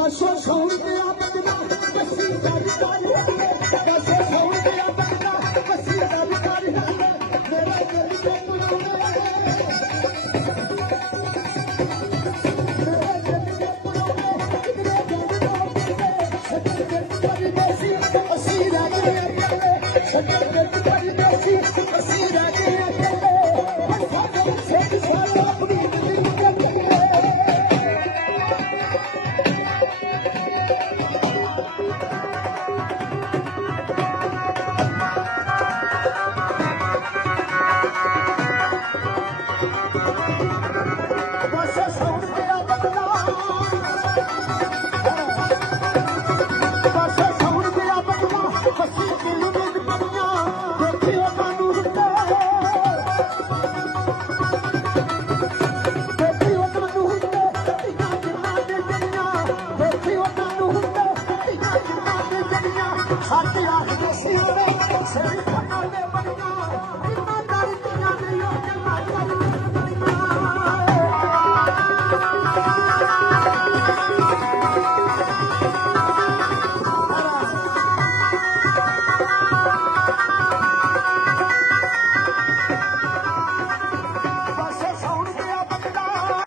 बसो सौर गया बदला बसी सरकार है बसो सौर गया बदला बसी सरकार है मेरा दिल के पुराने मेरा दिल के पुराने कितने जानना सच्ची बसी असी राजे अकेले सच्ची बसी असी राजे अकेले से सारा अपनी दिल के Hati hati siapa? Saya